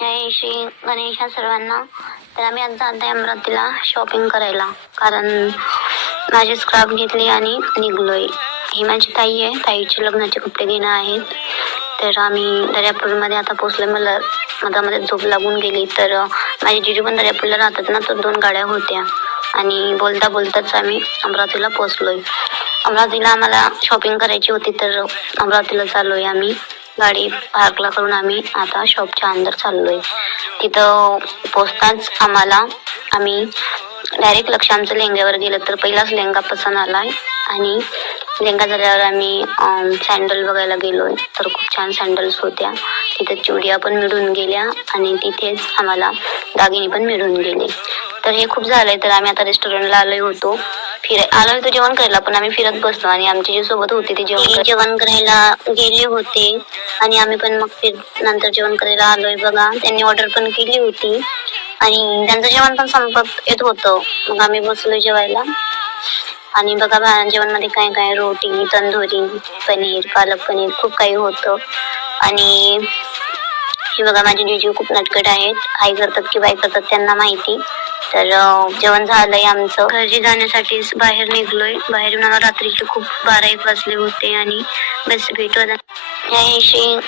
जय श्री गणेश सर्वांना. तर आम्ही आज जात आहे अमरावतीला शॉपिंग करायला, कारण माझी स्क्रॅप घेतली आणि निघलोय. ही माझी ताई आहे, ताईचे लग्नाचे कपडे घेणं आहेत. तर आम्ही दर्यापूरमध्ये आता पोचले. मला मधामध्ये झोप लागून गेली. तर माझी जिजू पण दर्यापूरला राहतात ना, तर 2 गाड्या होत्या आणि बोलता बोलताच आम्ही अमरावतीला पोचलोय. अमरावतीला आम्हाला शॉपिंग करायची होती, तर अमरावतीला चाललोय आम्ही. गाडी पार्कला करून आम्ही आता शॉपच्या अंदर चाललोय. तिथं पोचताच आम्ही डायरेक्ट लक्ष आमचं लेंग्यावर गेलं. तर पहिलाच लेंगा पसंत आलाय आणि लेंगा झाल्यावर आम्ही सँडल बघायला गेलोय. तर खूप छान सँडल्स होत्या. तिथे चुडिया पण मिळून गेल्या आणि तिथेच आम्हाला दागिने पण मिळून गेले. तर हे खूप झालंय. तर आम्ही आता रेस्टॉरंटला आलोय होतो. आलो होतो जेवण करायला, पण आम्ही फिरत बसलो आणि आमची जी सोबत होती ती जेवण करायला गेले होते आणि आम्ही पण मग नंतर जेवण करायला आलोय. बघा, त्यांनी ऑर्डर पण केली होती आणि त्यांचं जेवण पण संपत येत होतं. मग आम्ही बसलो जेवायला आणि बघा जेवणमध्ये काय काय, रोटी, तंदुरी, पनीर, पालक पनीर, खूप काही होतं. आणि हे बघा, माझे जीजू खूप नटखट आहेत. आई करतात की बाई करतात त्यांना माहिती. तर जेवण झालंय आमचं. घरी जाण्यासाठी बाहेर निघलोय. बाहेर मला रात्रीचे खूप 12-1 वाजले होते आणि बस भेटू. जय श्री